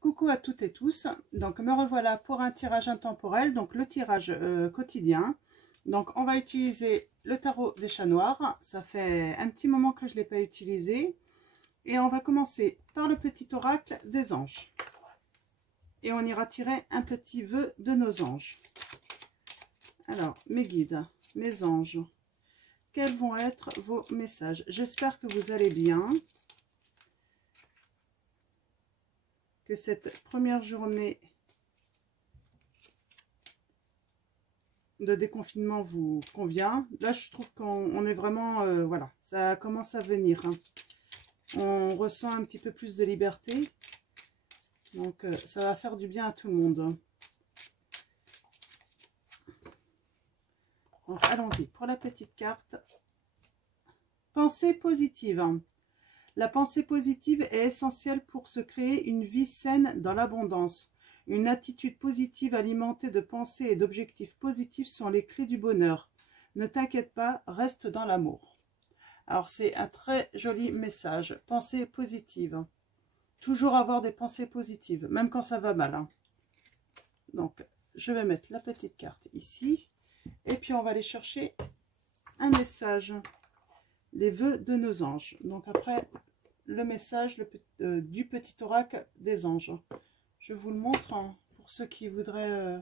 Coucou à toutes et tous, donc me revoilà pour un tirage intemporel, donc le tirage quotidien. Donc on va utiliser le tarot des chats noirs, ça fait un petit moment que je ne l'ai pas utilisé. Et on va commencer par le petit oracle des anges. Et on ira tirer un petit vœu de nos anges. Alors, mes guides, mes anges, quels vont être vos messages? J'espère que vous allez bien. Que cette première journée de déconfinement vous convient. Là, je trouve qu'on est vraiment... voilà, ça commence à venir. Hein. On ressent un petit peu plus de liberté. Donc, ça va faire du bien à tout le monde. Donc, allons-y. Pour la petite carte. Pensée positive. La pensée positive est essentielle pour se créer une vie saine dans l'abondance. Une attitude positive alimentée de pensées et d'objectifs positifs sont les clés du bonheur. Ne t'inquiète pas, reste dans l'amour. Alors c'est un très joli message. Pensée positive. Toujours avoir des pensées positives, même quand ça va mal. Hein. Donc je vais mettre la petite carte ici. Et puis on va aller chercher un message. Les vœux de nos anges. Donc après, le message du petit oracle des anges. Je vous le montre hein, pour ceux qui voudraient...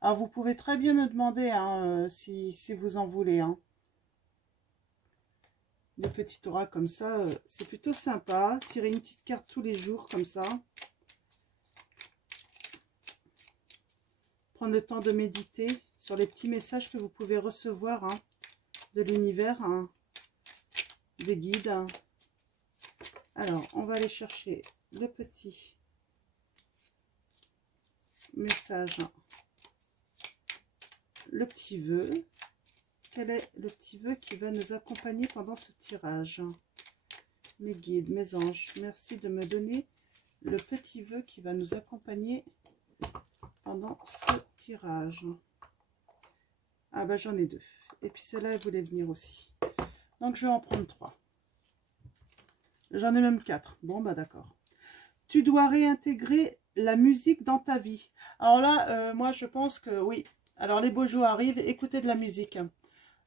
Alors vous pouvez très bien me demander hein, si vous en voulez. Hein. Des petits oracles comme ça, c'est plutôt sympa. Tirer une petite carte tous les jours comme ça. Prendre le temps de méditer sur les petits messages que vous pouvez recevoir hein, de l'univers, hein, des guides. Hein. Alors, on va aller chercher le petit message, le petit vœu. Quel est le petit vœu qui va nous accompagner pendant ce tirage? Mes guides, mes anges, merci de me donner le petit vœu qui va nous accompagner pendant ce tirage. Ah bah j'en ai deux. Et puis celle-là, elle voulait venir aussi. Donc je vais en prendre 3. J'en ai même 4. Bon bah d'accord. Tu dois réintégrer la musique dans ta vie. Alors là, moi je pense que oui. Alors les beaux jours arrivent, écoutez de la musique.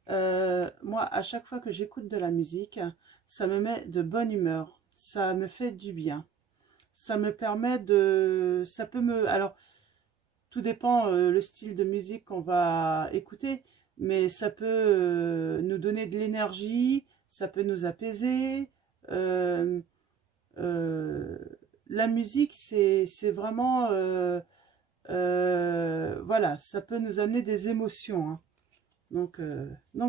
Moi, à chaque fois que j'écoute de la musique, ça me met de bonne humeur. Ça me fait du bien. Ça me permet de... Ça peut me... Alors, tout dépend le style de musique qu'on va écouter. Mais ça peut nous donner de l'énergie. Ça peut nous apaiser. La musique, c'est vraiment... voilà, ça peut nous amener des émotions. Hein. Donc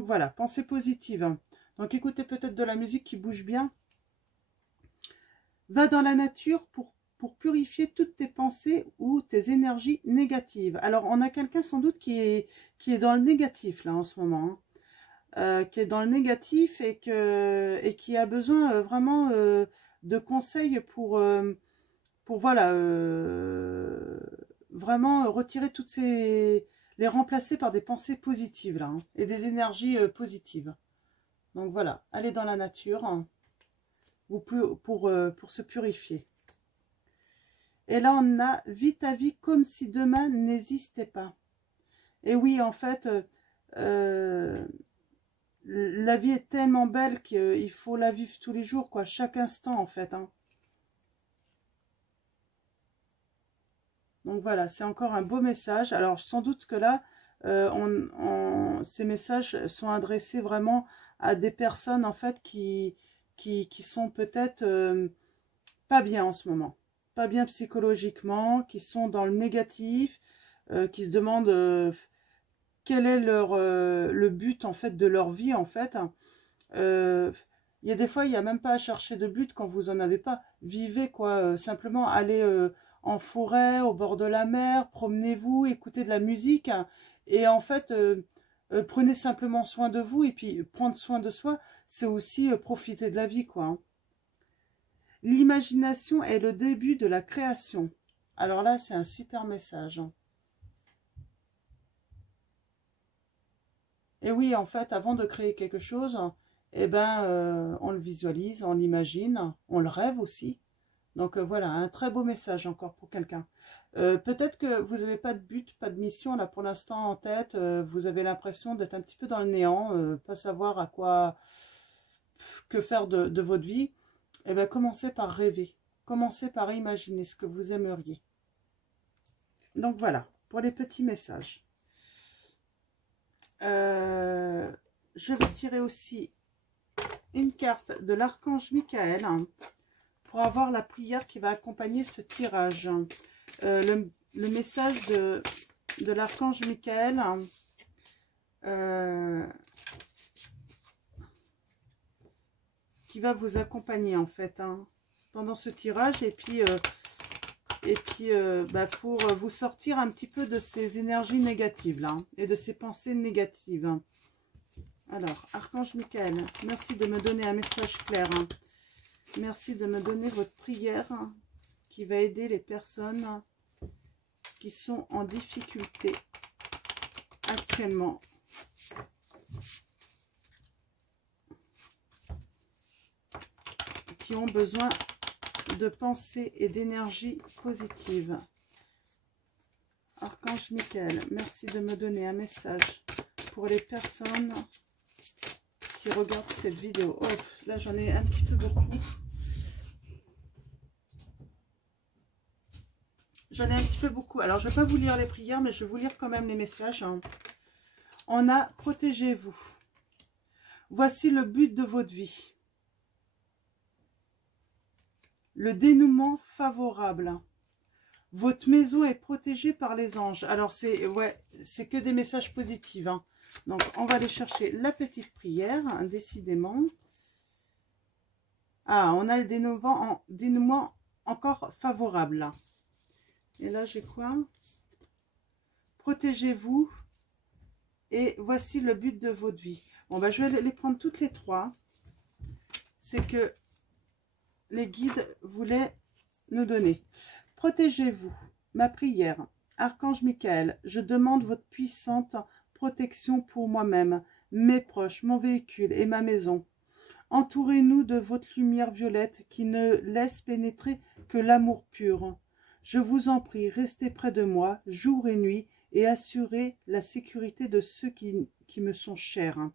voilà, pensée positive. Hein. Donc écoutez peut-être de la musique qui bouge bien. Va dans la nature pour purifier toutes tes pensées ou tes énergies négatives. Alors on a quelqu'un sans doute qui est dans le négatif là en ce moment. Hein. Qui est dans le négatif et qui a besoin vraiment de conseils pour voilà, vraiment retirer toutes ces... les remplacer par des pensées positives, là, hein, et des énergies positives. Donc voilà, aller dans la nature hein, pour se purifier. Et là, on a « Vis ta vie comme si demain n'existait pas ». Et oui, en fait, la vie est tellement belle qu'il faut la vivre tous les jours, quoi, chaque instant, en fait, hein. Donc voilà, c'est encore un beau message. Alors sans doute que là, ces messages sont adressés vraiment à des personnes en fait qui sont peut-être pas bien en ce moment. Pas bien psychologiquement, qui sont dans le négatif, qui se demandent quel est le but en fait de leur vie en fait. Il y a des fois, il n'y a même pas à chercher de but quand vous en avez pas. Vivez quoi, simplement allez en forêt, au bord de la mer, promenez-vous, écoutez de la musique. Hein, et en fait, prenez simplement soin de vous. Et puis, prendre soin de soi, c'est aussi profiter de la vie, quoi. Hein. L'imagination est le début de la création. Alors là, c'est un super message. Hein. Et oui, en fait, avant de créer quelque chose, eh ben, on le visualise, on l'imagine, on le rêve aussi. Donc voilà, un très beau message encore pour quelqu'un. Peut-être que vous n'avez pas de but, pas de mission là pour l'instant en tête. Vous avez l'impression d'être un petit peu dans le néant, pas savoir à quoi, que faire de votre vie. Eh bien, commencez par rêver. Commencez par imaginer ce que vous aimeriez. Donc voilà, pour les petits messages. Je vais tirer aussi une carte de l'archange Michael pour avoir la prière qui va accompagner ce tirage. Le message de l'archange Michael qui va vous accompagner en fait pendant ce tirage et puis pour vous sortir un petit peu de ces énergies négatives là et de ces pensées négatives. Alors, archange Michael, merci de me donner un message clair. Merci de me donner votre prière qui va aider les personnes qui sont en difficulté actuellement. Qui ont besoin de pensée et d'énergie positive. Archange Michael, merci de me donner un message pour les personnes qui regardent cette vidéo. Oh, là j'en ai un petit peu beaucoup. J'en ai un petit peu beaucoup. Alors je ne vais pas vous lire les prières, mais je vais vous lire quand même les messages. On a protégez-vous. Voici le but de votre vie. Le dénouement favorable. Votre maison est protégée par les anges. Alors, c'est que des messages positifs. Donc, on va aller chercher la petite prière, décidément. Ah, on a le dénouement encore favorable. Là. Et là, j'ai quoi? Protégez-vous. Et voici le but de votre vie. Bon, bah, je vais les prendre toutes les trois. C'est que les guides voulaient nous donner. Protégez-vous. Ma prière. Archange Michael, je demande votre puissante protection pour moi-même, mes proches, mon véhicule et ma maison. Entourez-nous de votre lumière violette qui ne laisse pénétrer que l'amour pur. Je vous en prie, restez près de moi, jour et nuit, et assurez la sécurité de ceux qui me sont chers.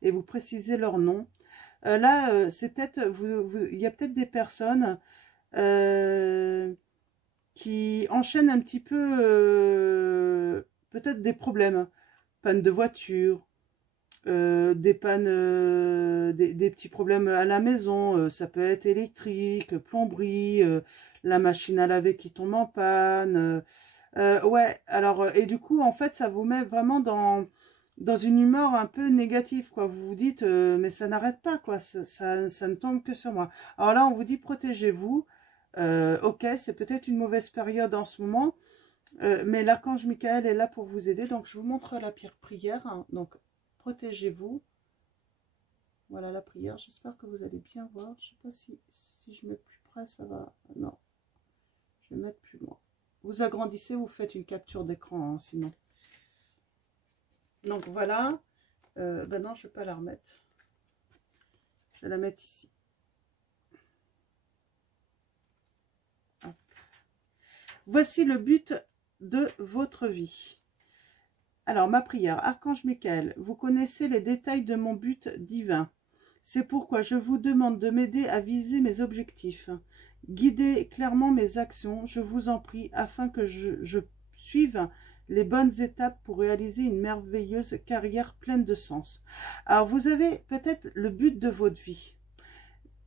Et vous précisez leur nom. Là, c'est peut-être, il y a peut-être des personnes qui enchaînent un petit peu, peut-être des problèmes, panne de voiture, des pannes, des petits problèmes à la maison, ça peut être électrique, plomberie, la machine à laver qui tombe en panne. Ouais, alors, et du coup, en fait, ça vous met vraiment dans une humeur un peu négative, quoi. Vous vous dites, mais ça n'arrête pas, quoi, ça ne tombe que sur moi. Alors là, on vous dit, protégez-vous. Ok, c'est peut-être une mauvaise période en ce moment, mais l'archange Michael est là pour vous aider. Donc, je vous montre la pire prière. Donc, protégez-vous. Voilà la prière. J'espère que vous allez bien voir. Je ne sais pas si je mets plus près, ça va. Non, je vais mettre plus loin. Vous agrandissez, vous faites une capture d'écran, sinon. Donc voilà, ben non, je ne vais pas la remettre. Je vais la mettre ici. Hop. Voici le but de votre vie. Alors, ma prière, Archange Michael, vous connaissez les détails de mon but divin. C'est pourquoi je vous demande de m'aider à viser mes objectifs. Guidez clairement mes actions, je vous en prie, afin que je suive les bonnes étapes pour réaliser une merveilleuse carrière pleine de sens. Alors, vous avez peut-être le but de votre vie,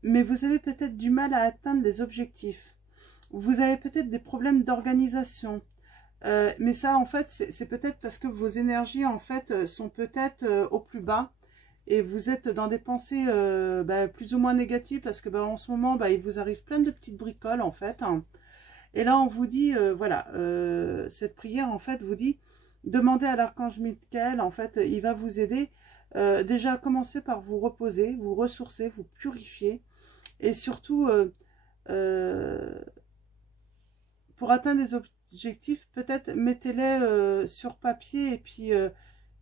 mais vous avez peut-être du mal à atteindre les objectifs. Vous avez peut-être des problèmes d'organisation. Mais ça, en fait, c'est peut-être parce que vos énergies, en fait, sont peut-être au plus bas. Et vous êtes dans des pensées plus ou moins négatives parce que en ce moment, il vous arrive plein de petites bricoles, en fait. Et là, on vous dit, voilà, cette prière, en fait, vous dit, demandez à l'archange Michael, en fait, il va vous aider. Déjà, commencez par vous reposer, vous ressourcer, vous purifier. Et surtout, pour atteindre les objectifs, peut-être mettez-les sur papier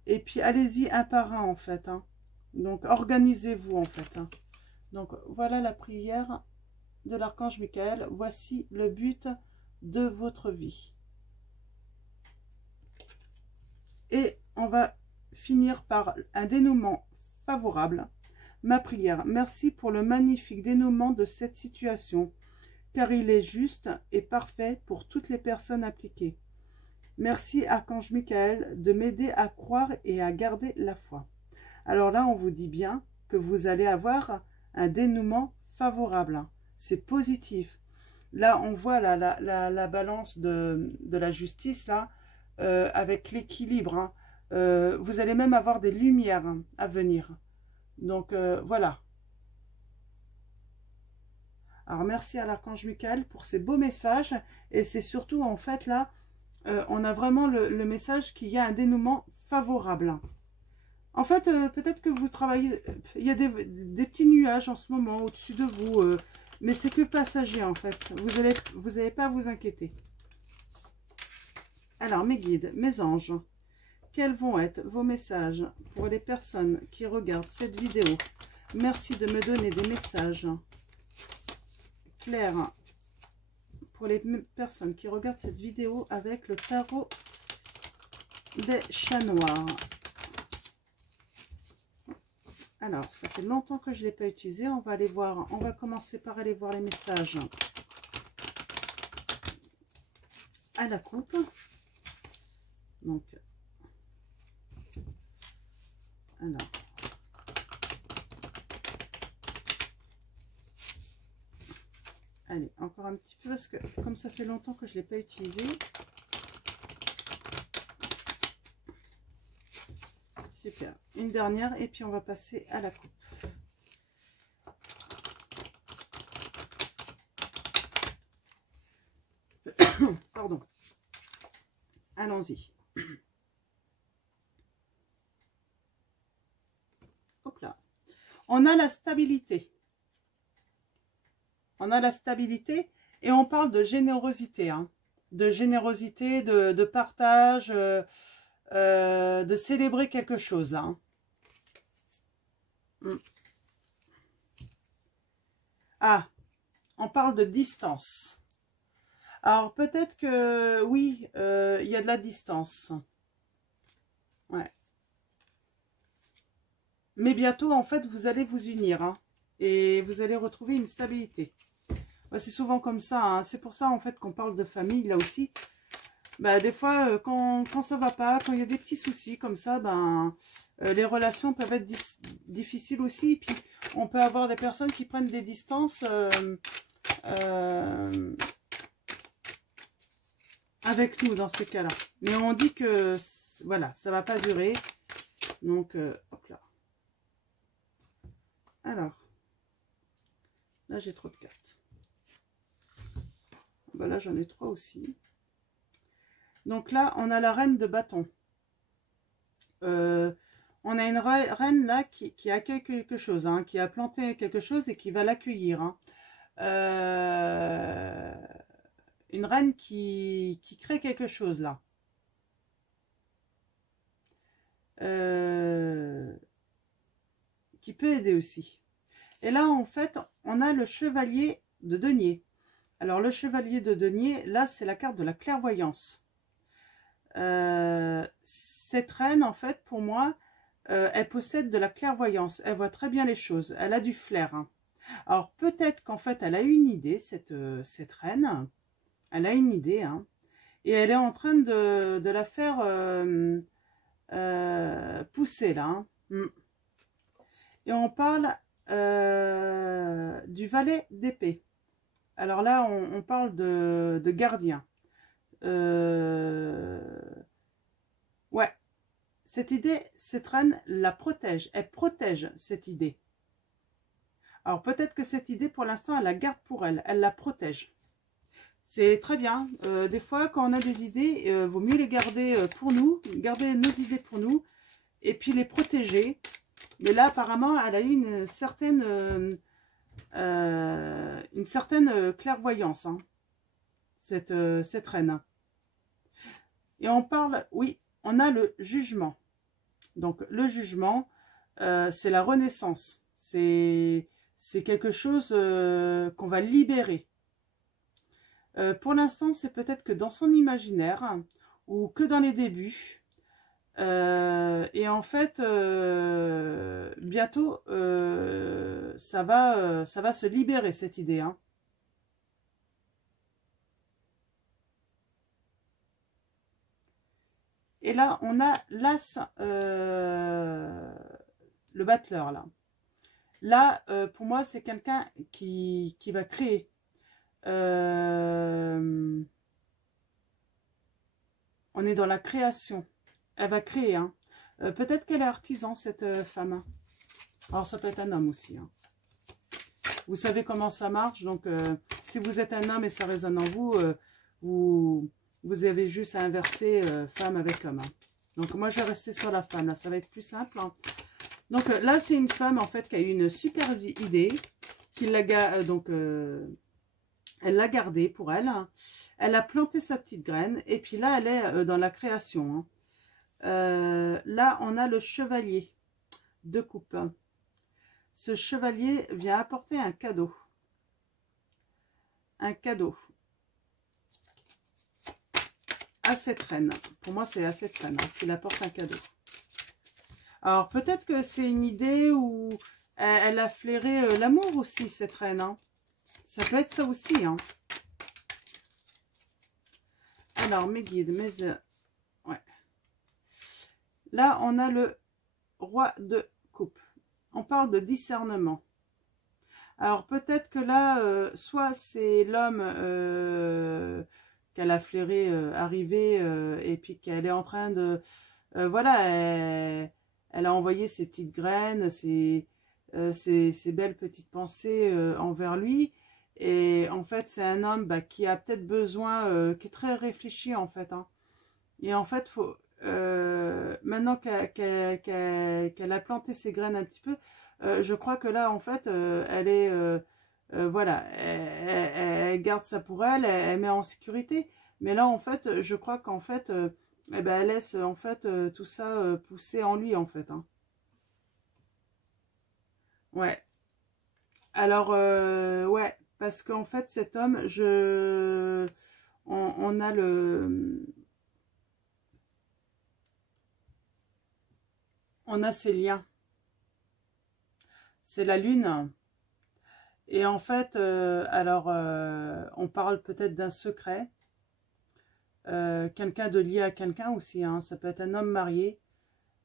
et puis allez-y un par un, en fait. Donc, organisez-vous, en fait. Donc, voilà la prière de l'archange Michael, voici le but de votre vie. Et on va finir par un dénouement favorable. Ma prière, merci pour le magnifique dénouement de cette situation, car il est juste et parfait pour toutes les personnes impliquées. Merci, Archange Michael, de m'aider à croire et à garder la foi. Alors là, on vous dit bien que vous allez avoir un dénouement favorable. C'est positif. Là, on voit la balance de la justice, là, avec l'équilibre. Hein. Vous allez même avoir des lumières à venir. Donc, voilà. Alors, merci à l'Archange Michael pour ces beaux messages. Et c'est surtout, en fait, là, on a vraiment le message qu'il y a un dénouement favorable. En fait, peut-être que vous travaillez... Il y a des petits nuages en ce moment au-dessus de vous. Mais c'est que passager, en fait. Vous n'allez pas à vous inquiéter. Alors, mes guides, mes anges, quels vont être vos messages pour les personnes qui regardent cette vidéo? Merci de me donner des messages clairs pour les personnes qui regardent cette vidéo avec le tarot des chats noirs. Alors, ça fait longtemps que je ne l'ai pas utilisé. On va aller voir. On va commencer par aller voir les messages à la coupe. Donc, alors. Allez, encore un petit peu parce que comme ça fait longtemps que je ne l'ai pas utilisé. Super. Une dernière et puis on va passer à la coupe. Pardon. Allons-y. Hop là. On a la stabilité. On a la stabilité et on parle de générosité. Hein. De générosité, de partage, de célébrer quelque chose là. Hein. Ah, on parle de distance. Alors peut-être que oui, il y a de la distance. Ouais. Mais bientôt, en fait, vous allez vous unir. Hein, et vous allez retrouver une stabilité. C'est souvent comme ça. Hein. C'est pour ça, en fait, qu'on parle de famille, là aussi. Bah, des fois, quand ça va pas, quand il y a des petits soucis comme ça, ben, les relations peuvent être difficiles aussi. Et puis, on peut avoir des personnes qui prennent des distances avec nous dans ces cas-là. Mais on dit que, voilà, ça va pas durer. Donc, hop là. Alors, là, j'ai trop de cartes. Ben là, j'en ai 3 aussi. Donc là, on a la reine de bâton. On a une reine là qui accueille quelque chose, hein, qui a planté quelque chose et qui va l'accueillir. Hein. Une reine qui crée quelque chose là. Qui peut aider aussi. Et là, en fait, on a le chevalier de denier. Alors, le chevalier de denier, là, c'est la carte de la clairvoyance. Cette reine, en fait, pour moi, elle possède de la clairvoyance. Elle voit très bien les choses. Elle a du flair. Hein. Alors, peut-être qu'en fait, elle a une idée, cette reine. Elle a une idée. Hein, et elle est en train de la faire pousser, là. Hein. Et on parle du valet d'épée. Alors là, on parle de gardien. Ouais. Cette idée, cette reine la protège. Elle protège cette idée. Alors peut-être que cette idée, pour l'instant, elle la garde pour elle. Elle la protège. C'est très bien. Des fois, quand on a des idées, vaut mieux les garder pour nous. Garder nos idées pour nous. Et puis les protéger. Mais là, apparemment, elle a eu une certaine clairvoyance. Hein, cette reine. Et on parle, oui, on a le jugement. Donc, le jugement, c'est la renaissance. C'est C'est quelque chose qu'on va libérer. Pour l'instant, c'est peut-être que dans son imaginaire ou que dans les débuts. Et en fait, bientôt, ça va se libérer, cette idée. Hein. Et là, on a l'as, le battleur, là. Là, pour moi, c'est quelqu'un qui va créer. On est dans la création. Elle va créer. Hein. Peut-être qu'elle est artisan, cette femme. Alors, ça peut être un homme aussi. Hein. Vous savez comment ça marche. Donc, si vous êtes un homme et ça résonne en vous, vous avez juste à inverser femme avec homme. Hein. Donc, moi, je vais rester sur la femme. Là, ça va être plus simple. Hein. Donc, là, c'est une femme, en fait, qui a eu une super idée. Qui l'a donc... elle l'a gardée pour elle. Hein. Elle a planté sa petite graine. Et puis là, elle est dans la création. Hein. Là, on a le chevalier de coupe. Ce chevalier vient apporter un cadeau. Un cadeau à cette reine. Pour moi, c'est à cette reine hein, qu'il apporte un cadeau. Alors, peut-être que c'est une idée où elle a flairé l'amour aussi, cette reine. Hein. Ça peut être ça aussi. Hein. Alors, mes guides, ouais. Là, on a le roi de coupe. On parle de discernement. Alors, peut-être que là, soit c'est l'homme qu'elle a flairé arriver et puis qu'elle est en train de... voilà, elle a envoyé ses petites graines, ses belles petites pensées envers lui. Et en fait, c'est un homme qui a peut-être besoin, qui est très réfléchi en fait. Hein. Et en fait, faut, maintenant qu'elle a planté ses graines un petit peu, je crois que là, en fait, elle est... voilà, elle garde ça pour elle, elle met en sécurité. Mais là, en fait, je crois qu'en fait, eh ben, elle laisse en fait tout ça pousser en lui, en fait. Hein. Ouais. Alors, ouais, parce qu'en fait, cet homme, on a on a ses liens. C'est la lune. Et en fait, alors, on parle peut-être d'un secret. Quelqu'un de lié à quelqu'un aussi. Hein, ça peut être un homme marié.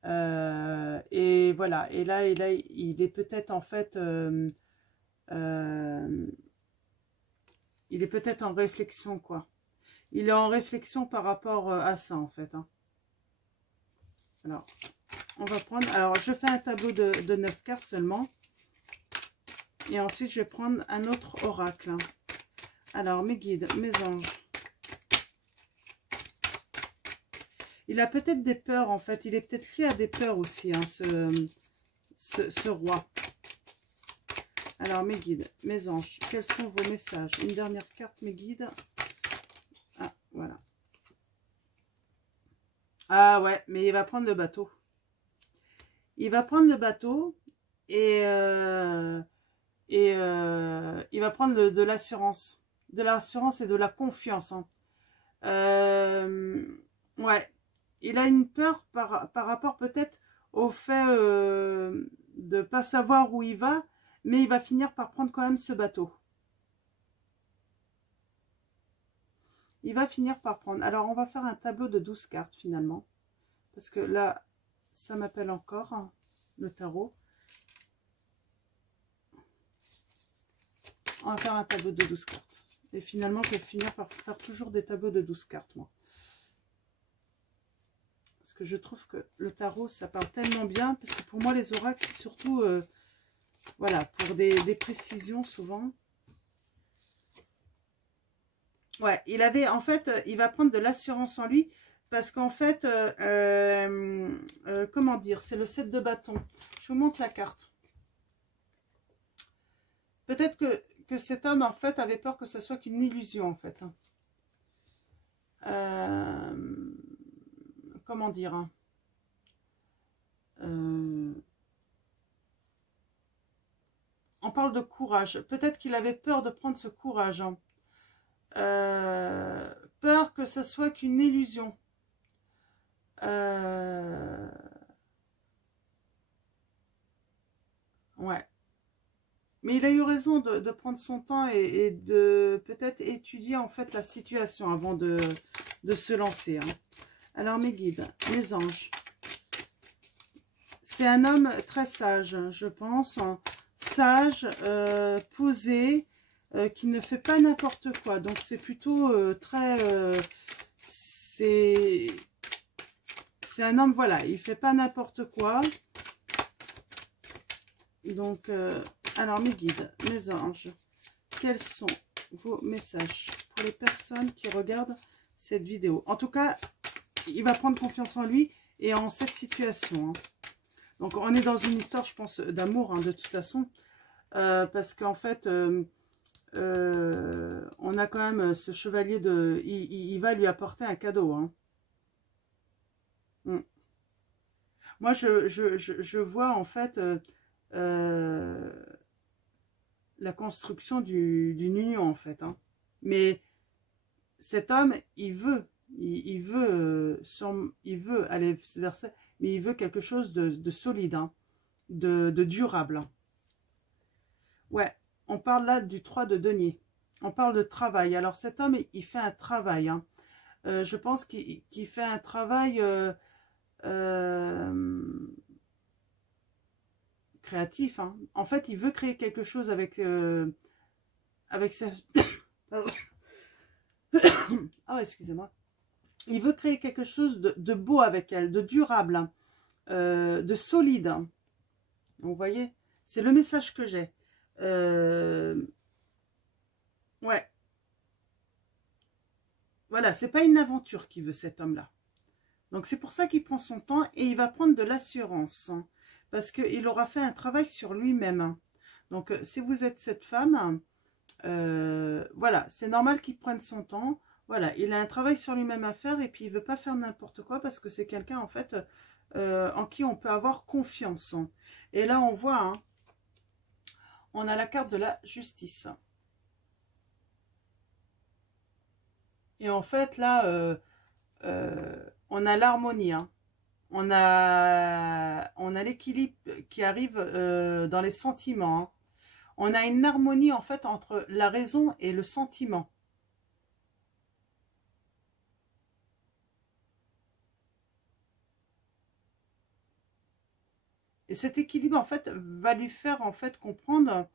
Et voilà. Et là, il est peut-être en fait... il est peut-être en réflexion, quoi. Il est en réflexion par rapport à ça, en fait. Hein. Alors, on va prendre... Alors, je fais un tableau de 9 cartes seulement. Et ensuite, je vais prendre un autre oracle. Alors, mes guides, mes anges. Il a peut-être des peurs, en fait. Il est peut-être lié à des peurs aussi, hein, ce roi. Alors, mes guides, mes anges, quels sont vos messages? Une dernière carte, mes guides. Ah, voilà. Ah ouais, mais il va prendre le bateau. Il va prendre le bateau et il va prendre de l'assurance. De l'assurance et de la confiance. Hein. Ouais, il a une peur par rapport peut-être au fait de ne pas savoir où il va, mais il va finir par prendre quand même ce bateau. Il va finir par prendre. Alors, on va faire un tableau de 12 cartes finalement. Parce que là, ça m'appelle encore hein, le tarot. On va faire un tableau de 12 cartes. Et finalement, je vais finir par faire toujours des tableaux de 12 cartes, moi. Parce que je trouve que le tarot, ça parle tellement bien. Parce que pour moi, les oracles, c'est surtout... voilà, pour des précisions, souvent. Ouais, il avait... En fait, il va prendre de l'assurance en lui. Parce qu'en fait... comment dire? C'est le 7 de bâton. Je vous montre la carte. Peut-être que cet homme, en fait, avait peur que ça soit qu'une illusion, en fait. Comment dire hein, on parle de courage. Peut-être qu'il avait peur de prendre ce courage. Hein. Peur que ça soit qu'une illusion. Ouais. Mais il a eu raison de prendre son temps et de peut-être étudier en fait la situation avant de se lancer. Hein. Alors mes guides, mes anges. C'est un homme très sage, je pense. Hein. Sage, posé, qui ne fait pas n'importe quoi. Donc c'est plutôt très... c'est un homme, voilà, il fait pas n'importe quoi. Donc, alors mes guides, mes anges, quels sont vos messages pour les personnes qui regardent cette vidéo? En tout cas, il va prendre confiance en lui et en cette situation. Hein. Donc, on est dans une histoire, je pense, d'amour, hein, de toute façon. Parce qu'en fait, on a quand même ce chevalier de... Il va lui apporter un cadeau. Hein. Moi, je vois en fait... la construction d'une union en fait. Hein. Mais cet homme, il veut aller vers ça, mais il veut quelque chose de solide, hein, de durable. Hein. Ouais, on parle là du 3 de denier. On parle de travail. Alors cet homme, il fait un travail. Hein. Je pense qu'il fait un travail... créatif. Hein. En fait, il veut créer quelque chose avec sa... oh, excusez-moi. Il veut créer quelque chose de beau avec elle, de durable, hein, de solide. Hein. Donc, vous voyez, c'est le message que j'ai. Ouais. Voilà, c'est pas une aventure qu'il veut cet homme-là. Donc, c'est pour ça qu'il prend son temps et il va prendre de l'assurance. Hein, parce qu'il aura fait un travail sur lui-même. Hein. Donc, si vous êtes cette femme, voilà, c'est normal qu'il prenne son temps. Voilà, il a un travail sur lui-même à faire et puis il veut pas faire n'importe quoi parce que c'est quelqu'un, en fait, en qui on peut avoir confiance. Hein. Et là, on voit, hein, on a la carte de la justice. Et en fait, là, on a l'harmonie. Hein. On a l'équilibre qui arrive dans les sentiments. Hein. On a une harmonie, en fait, entre la raison et le sentiment. Et cet équilibre, en fait, va lui faire, en fait, comprendre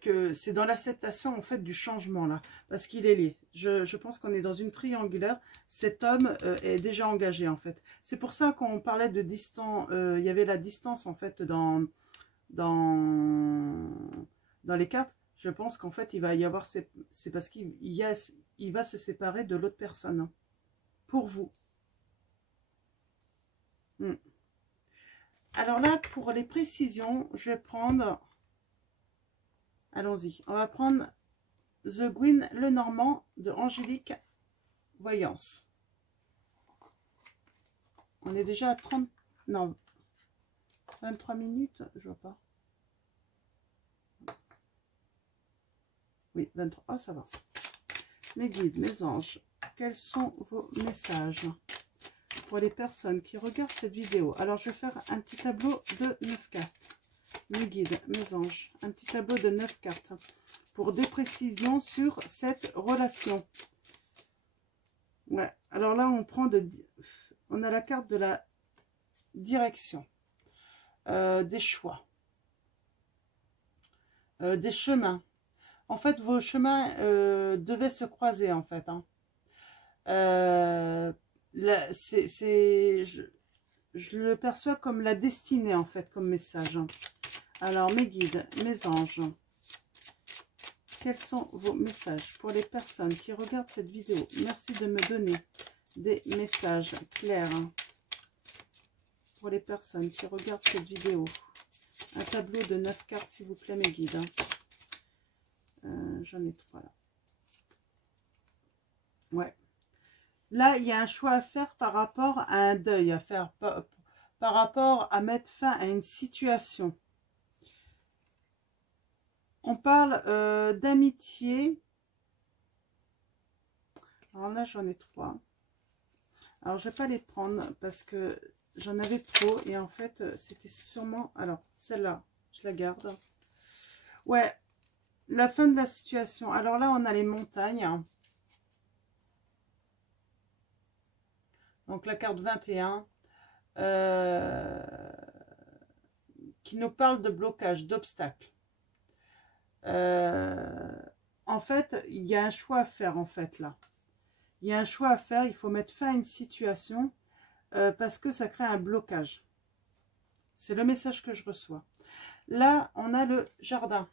que c'est dans l'acceptation, en fait, du changement, là. Parce qu'il est lié. Je pense qu'on est dans une triangulaire. Cet homme est déjà engagé, en fait. C'est pour ça qu'on parlait de distance. Il y avait la distance, en fait, dans les cartes. Je pense qu'en fait, il va y avoir... C'est parce qu'il va se séparer de l'autre personne. Hein, pour vous. Alors là, pour les précisions, je vais prendre... Allons-y. On va prendre The Gwyn Lenormand de Angélique Voyance. On est déjà à 30... Non. 23 minutes, je vois pas. Oui, 23. Oh, ça va. Mes guides, mes anges, quels sont vos messages pour les personnes qui regardent cette vidéo? Alors, je vais faire un petit tableau de 9 cartes. Mes guides, mes anges, un petit tableau de 9 cartes pour des précisions sur cette relation. Ouais, alors là, on a la carte de la direction, des choix, des chemins. En fait, vos chemins devaient se croiser, en fait. Hein. Je le perçois comme la destinée, en fait, comme message. Hein. Alors, mes guides, mes anges, quels sont vos messages pour les personnes qui regardent cette vidéo? Merci de me donner des messages clairs hein, pour les personnes qui regardent cette vidéo. Un tableau de 9 cartes, s'il vous plaît, mes guides. Hein. J'en ai 3 là. Ouais. Là, il y a un choix à faire par rapport à un deuil à faire. par rapport à mettre fin à une situation. On parle d'amitié. Alors là, j'en ai 3. Alors, je ne vais pas les prendre parce que j'en avais trop. Et en fait, c'était sûrement... Alors, celle-là, je la garde. Ouais, la fin de la situation. Alors là, on a les montagnes. Donc, la carte 21. Qui nous parle de blocage, d'obstacles. En fait, il y a un choix à faire, en fait, là. Il y a un choix à faire, il faut mettre fin à une situation parce que ça crée un blocage. C'est le message que je reçois. Là, on a le jardin.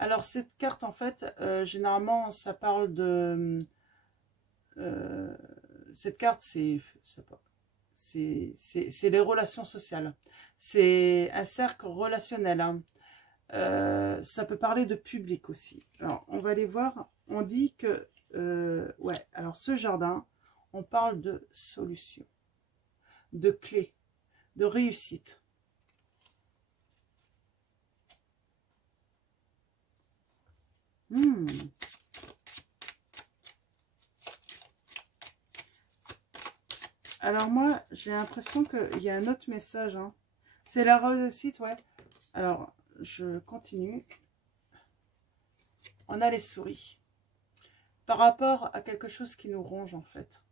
Alors, cette carte, en fait, généralement, ça parle de... cette carte, c'est les relations sociales. C'est un cercle relationnel. Hein. Ça peut parler de public aussi. Alors, on va aller voir. On dit que... ouais, alors ce jardin, on parle de solution, de clé, de réussite. Alors moi, j'ai l'impression qu'il y a un autre message. Hein. C'est la réussite, ouais. Alors, je continue. On a les souris. Par rapport à quelque chose qui nous ronge, en fait.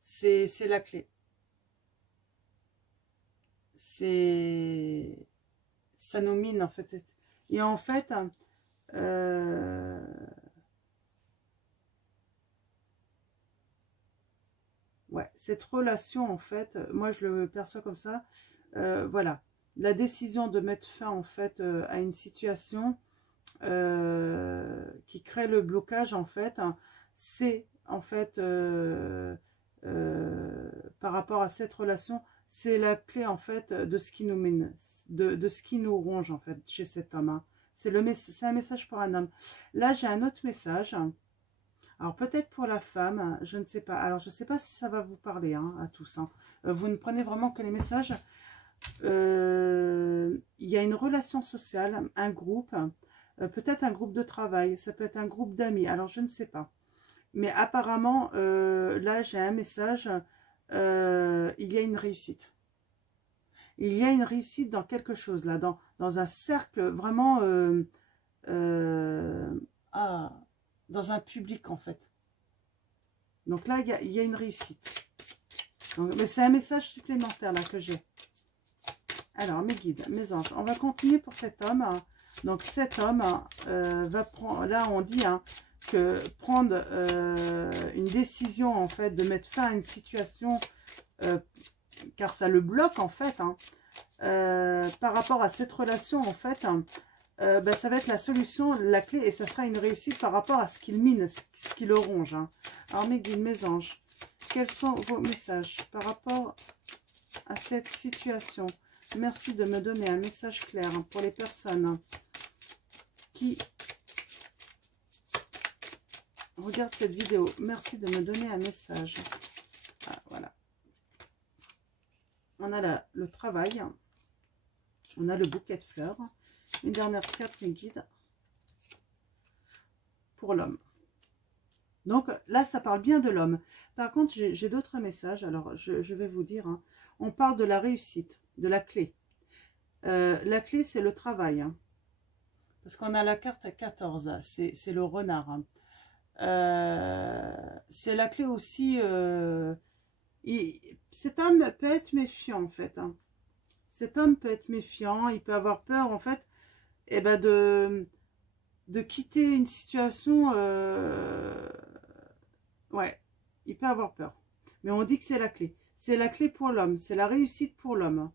C'est la clé. Ça nous mine, en fait. Et en fait, ouais, cette relation, en fait, moi je le perçois comme ça. Voilà, la décision de mettre fin, en fait, à une situation qui crée le blocage, en fait, hein, c'est, en fait, par rapport à cette relation, c'est la clé, en fait, de ce qui nous mène, de ce qui nous ronge, en fait, chez cet homme. Hein. C'est un message pour un homme. Là, j'ai un autre message. Alors, peut-être pour la femme, je ne sais pas. Alors, je ne sais pas si ça va vous parler, hein, à tous. Hein. Vous ne prenez vraiment que les messages. Il y a une relation sociale, un groupe, peut-être un groupe de travail, ça peut être un groupe d'amis. Alors, je ne sais pas. Mais apparemment, là, j'ai un message. Il y a une réussite. Il y a une réussite dans quelque chose, là, dans un cercle vraiment... dans un public, en fait. Donc là, il y a une réussite. Donc, mais c'est un message supplémentaire, là, que j'ai. Alors, mes guides, mes anges, on va continuer pour cet homme. Donc, cet homme va prendre... Là, on dit que prendre une décision, en fait, de mettre fin à une situation... car ça le bloque, en fait, par rapport à cette relation, en fait, ça va être la solution, la clé, et ça sera une réussite par rapport à ce qu'il mine, ce qui le ronge. Hein. Alors, mes guides, mes anges, quels sont vos messages par rapport à cette situation? Merci de me donner un message clair pour les personnes qui regardent cette vidéo. Merci de me donner un message. Ah, voilà. On a le travail. On a le bouquet de fleurs. Une dernière carte, mes guides. Pour l'homme. Donc là, ça parle bien de l'homme. Par contre, j'ai d'autres messages. Alors, je vais vous dire. Hein. On parle de la réussite, de la clé. La clé, c'est le travail. Hein. Parce qu'on a la carte à 14. C'est le renard. Hein. C'est la clé aussi. Cet homme peut être méfiant, en fait. Hein. Cet homme peut être méfiant. Il peut avoir peur, en fait, de quitter une situation. Ouais, il peut avoir peur. Mais on dit que c'est la clé. C'est la clé pour l'homme. C'est la réussite pour l'homme.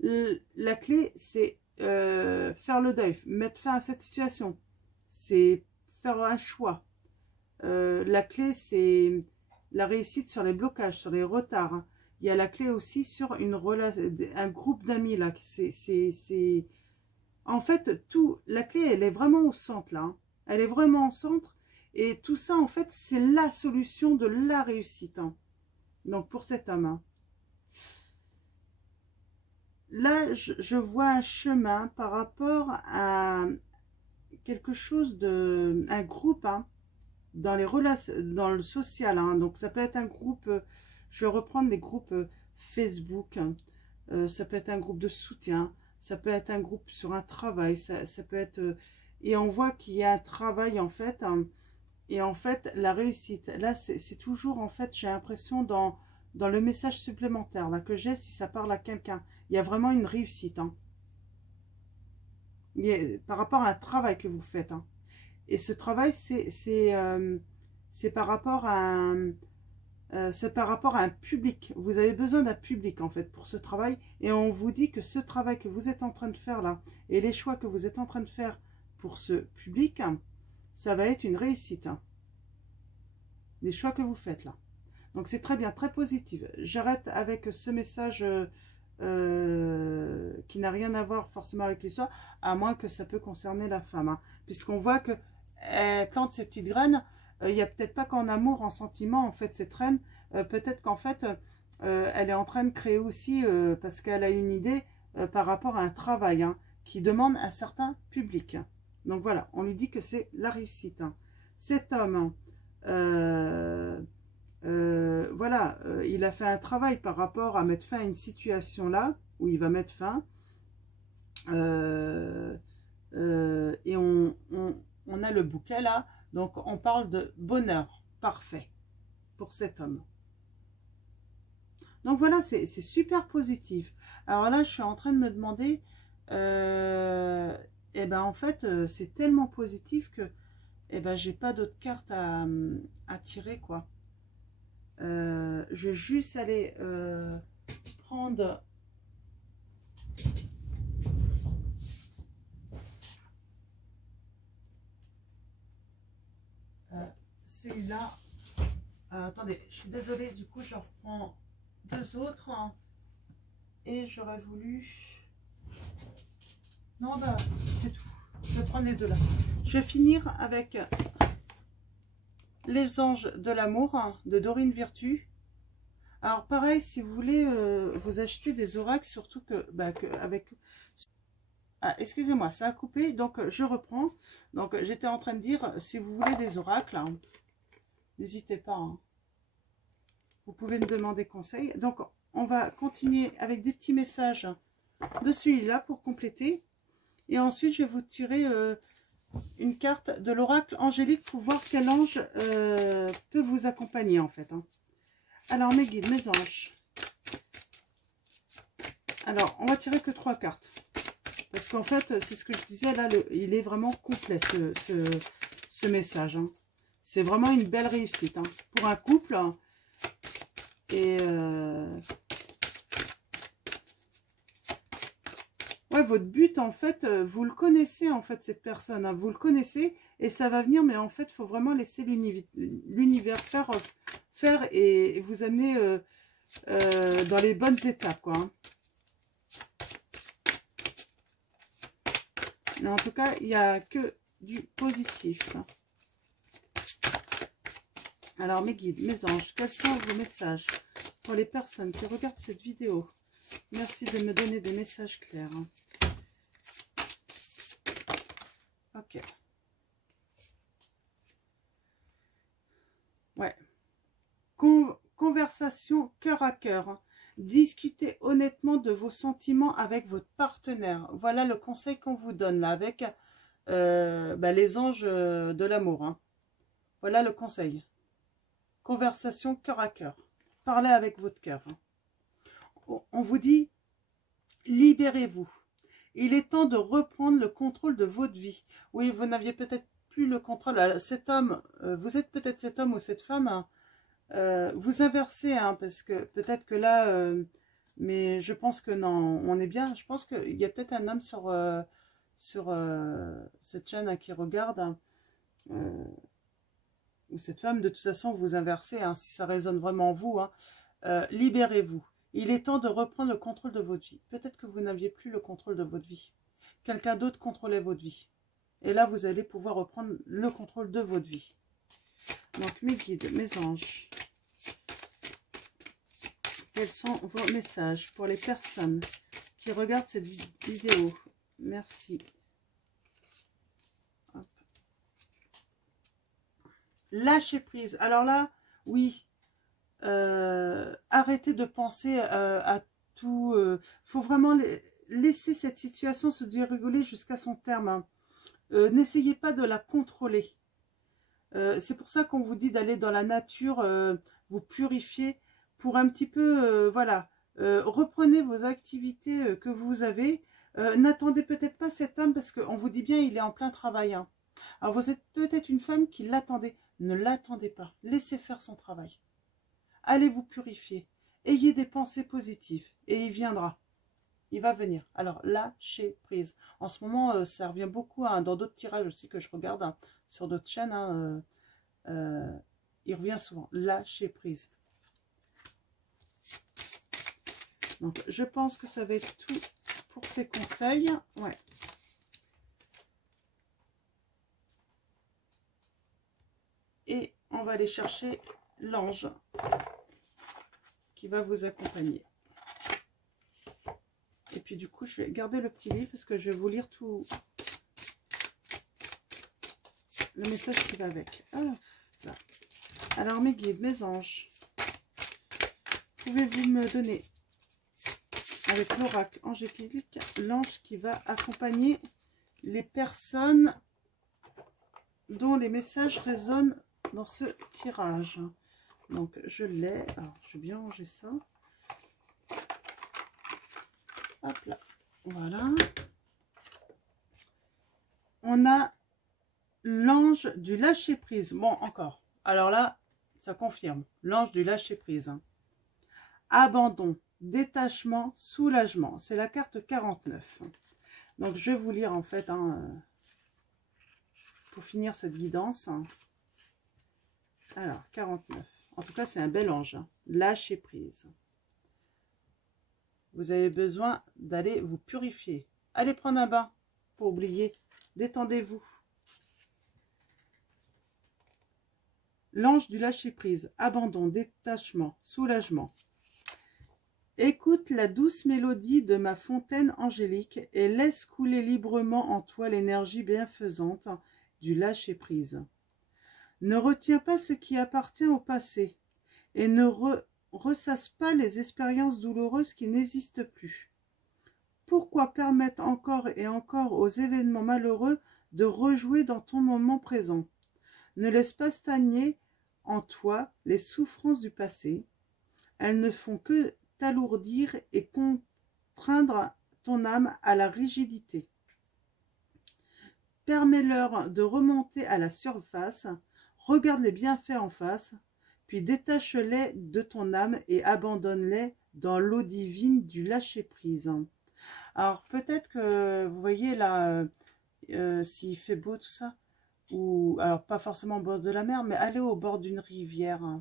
La clé, c'est faire le deuil, mettre fin à cette situation. C'est faire un choix. La clé, c'est la réussite sur les blocages, sur les retards. Hein. Il y a la clé aussi sur un groupe d'amis. Là. En fait, la clé, elle est vraiment au centre. Là, hein. Elle est vraiment au centre. Et tout ça, en fait, c'est la solution de la réussite. Hein. Donc, pour cet homme, hein. Là, je vois un chemin par rapport à quelque chose de... un groupe, hein, dans les relations, dans le social, hein. Donc, ça peut être un groupe... je vais reprendre les groupes Facebook, hein. Ça peut être un groupe de soutien. Ça peut être un groupe sur un travail. Ça peut être... et on voit qu'il y a un travail, en fait, hein. Et en fait, la réussite, là, c'est toujours, en fait, j'ai l'impression dans le message supplémentaire là, que j'ai, si ça parle à quelqu'un, il y a vraiment une réussite, hein. Par rapport à un travail que vous faites, hein. Et ce travail, c'est par rapport à c'est par rapport à un public. Vous avez besoin d'un public, en fait, pour ce travail. Et on vous dit que ce travail que vous êtes en train de faire là, et les choix que vous êtes en train de faire pour ce public, hein, ça va être une réussite, hein. Les choix que vous faites là. Donc c'est très bien, très positif. J'arrête avec ce message qui n'a rien à voir forcément avec l'histoire, à moins que ça peut concerner la femme, hein. Puisqu'on voit que elle plante ses petites graines. Il n'y a peut-être pas qu'en amour, en sentiment, en fait, cette reine. Peut-être qu'en fait, elle est en train de créer aussi, parce qu'elle a une idée par rapport à un travail, hein, qui demande un certain public. Donc voilà, on lui dit que c'est la réussite, hein. Cet homme, voilà, il a fait un travail par rapport à mettre fin à une situation là, où il va mettre fin. Et on a le bouquet là, donc on parle de bonheur parfait pour cet homme. Donc voilà, c'est super positif. Alors là, je suis en train de me demander, et ben en fait, c'est tellement positif que, et ben j'ai pas d'autres cartes à tirer, quoi. Je vais juste aller prendre... celui-là. Attendez, je suis désolée, du coup je reprends deux autres, hein, et j'aurais voulu... Non, bah c'est tout. Je vais prendre les deux là. Je vais finir avec Les Anges de l'amour, hein, de Dorine Virtue. Alors pareil, si vous voulez vous acheter des oracles, surtout que, avec... Ah, excusez-moi, ça a coupé, donc je reprends. Donc j'étais en train de dire, si vous voulez des oracles, hein, n'hésitez pas, hein. Vous pouvez me demander conseil. Donc on va continuer avec des petits messages de celui-là pour compléter. Et ensuite je vais vous tirer une carte de l'oracle angélique pour voir quel ange peut vous accompagner, en fait, hein. Alors mes guides, mes anges. Alors on va tirer que 3 cartes. Parce qu'en fait, c'est ce que je disais, là, il est vraiment complet, ce message, hein. C'est vraiment une belle réussite, hein, pour un couple. Et ouais, votre but, en fait, vous le connaissez, en fait, cette personne, hein, vous le connaissez, et ça va venir, mais en fait, il faut vraiment laisser l'univers faire et vous amener dans les bonnes étapes, quoi, hein. Mais en tout cas, il n'y a que du positif. Alors, mes guides, mes anges, quels sont vos messages pour les personnes qui regardent cette vidéo? Merci de me donner des messages clairs, hein. Ok. Ouais. Conversation cœur à cœur, hein. Discutez honnêtement de vos sentiments avec votre partenaire. Voilà le conseil qu'on vous donne là avec les anges de l'amour, hein. Voilà le conseil. Conversation cœur à cœur. Parlez avec votre cœur, hein. On vous dit, libérez-vous. Il est temps de reprendre le contrôle de votre vie. Oui, vous n'aviez peut-être plus le contrôle. Cet homme, vous êtes peut-être cet homme ou cette femme, hein. Vous inversez, hein, parce que peut-être que là, mais je pense que non, on est bien. Je pense qu'il y a peut-être un homme sur cette chaîne, hein, qui regarde, hein, ou cette femme. De toute façon, vous inversez, hein, si ça résonne vraiment en vous, hein. Libérez-vous. Il est temps de reprendre le contrôle de votre vie. Peut-être que vous n'aviez plus le contrôle de votre vie. Quelqu'un d'autre contrôlait votre vie. Et là, vous allez pouvoir reprendre le contrôle de votre vie. Donc, mes guides, mes anges. Quels sont vos messages pour les personnes qui regardent cette vidéo? Merci. Hop. Lâcher prise. Alors là, oui. Arrêtez de penser à tout. Faut vraiment laisser cette situation se dérouler jusqu'à son terme. Hein. N'essayez pas de la contrôler. C'est pour ça qu'on vous dit d'aller dans la nature, vous purifier pour un petit peu, voilà. Reprenez vos activités que vous avez. N'attendez peut-être pas cet homme parce qu'on vous dit bien il est en plein travail. Hein. Alors vous êtes peut-être une femme qui l'attendait. Ne l'attendez pas. Laissez faire son travail. Allez vous purifier. Ayez des pensées positives et il viendra. Il va venir. Alors, lâchez prise. En ce moment, ça revient beaucoup hein, dans d'autres tirages aussi que je regarde hein, sur d'autres chaînes. Hein, il revient souvent. Lâchez prise. Donc, je pense que ça va être tout pour ces conseils. Ouais. Et on va aller chercher l'ange qui va vous accompagner. Et puis du coup, je vais garder le petit livre parce que je vais vous lire tout le message qui va avec. Ah, là. Alors mes guides, mes anges, pouvez-vous me donner avec l'oracle angélique l'ange qui va accompagner les personnes dont les messages résonnent dans ce tirage? Donc je l'ai. Alors je vais bien ranger ça. Hop là, voilà. On a l'ange du lâcher-prise. Bon, encore. Alors là, ça confirme. L'ange du lâcher-prise. Hein. Abandon, détachement, soulagement. C'est la carte 49. Donc, je vais vous lire en fait, hein, pour finir cette guidance. Alors, 49. En tout cas, c'est un bel ange. Hein. Lâcher-prise. Vous avez besoin d'aller vous purifier. Allez prendre un bain pour oublier. Détendez-vous. L'ange du lâcher-prise. Abandon, détachement, soulagement. Écoute la douce mélodie de ma fontaine angélique et laisse couler librement en toi l'énergie bienfaisante du lâcher-prise. Ne retiens pas ce qui appartient au passé et ne ressasse pas les expériences douloureuses qui n'existent plus. Pourquoi permettre encore et encore aux événements malheureux de rejouer dans ton moment présent? Ne laisse pas stagner en toi les souffrances du passé. Elles ne font que t'alourdir et contraindre ton âme à la rigidité. Permets-leur de remonter à la surface, regarde les bienfaits en face, puis détache-les de ton âme et abandonne-les dans l'eau divine du lâcher-prise. Alors peut-être que vous voyez là, s'il fait beau tout ça, ou alors pas forcément au bord de la mer, mais allez au bord d'une rivière.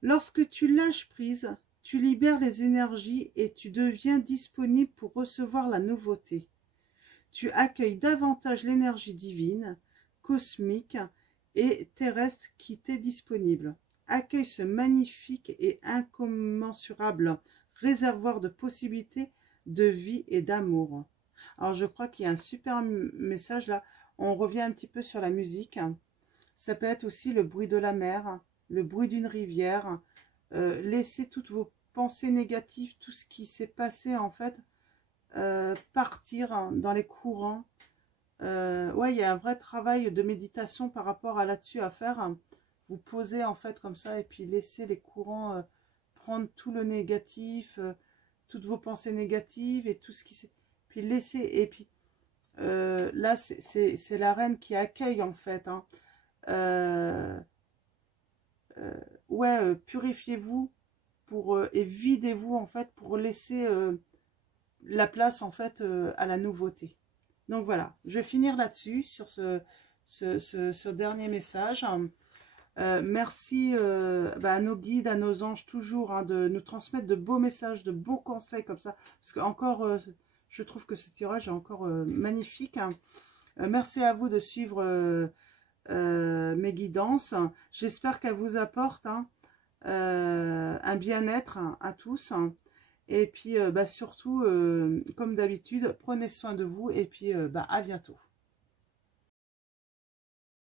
Lorsque tu lâches prise, tu libères les énergies et tu deviens disponible pour recevoir la nouveauté. Tu accueilles davantage l'énergie divine, cosmique et terrestre qui t'est disponible. Accueille ce magnifique et incommensurable réservoir de possibilités de vie et d'amour. Alors je crois qu'il y a un super message là. On revient un petit peu sur la musique. Ça peut être aussi le bruit de la mer, le bruit d'une rivière. Laissez toutes vos pensées négatives, tout ce qui s'est passé en fait, partir dans les courants. Ouais, il y a un vrai travail de méditation par rapport à là-dessus à faire. Vous posez en fait comme ça et puis laissez les courants prendre tout le négatif, toutes vos pensées négatives et tout ce qui s'est... Puis laissez, et puis là c'est la reine qui accueille en fait. Hein. Ouais, purifiez-vous pour et videz-vous en fait pour laisser la place en fait à la nouveauté. Donc voilà, je vais finir là-dessus sur ce dernier message. Merci à nos guides, à nos anges toujours hein, de nous transmettre de beaux messages, de beaux conseils comme ça. Parce que encore, je trouve que ce tirage est encore magnifique. Hein. Merci à vous de suivre mes guidances. J'espère qu'elles vous apportent. Hein. un bien-être à tous. Et puis, surtout, comme d'habitude, prenez soin de vous et puis, à bientôt.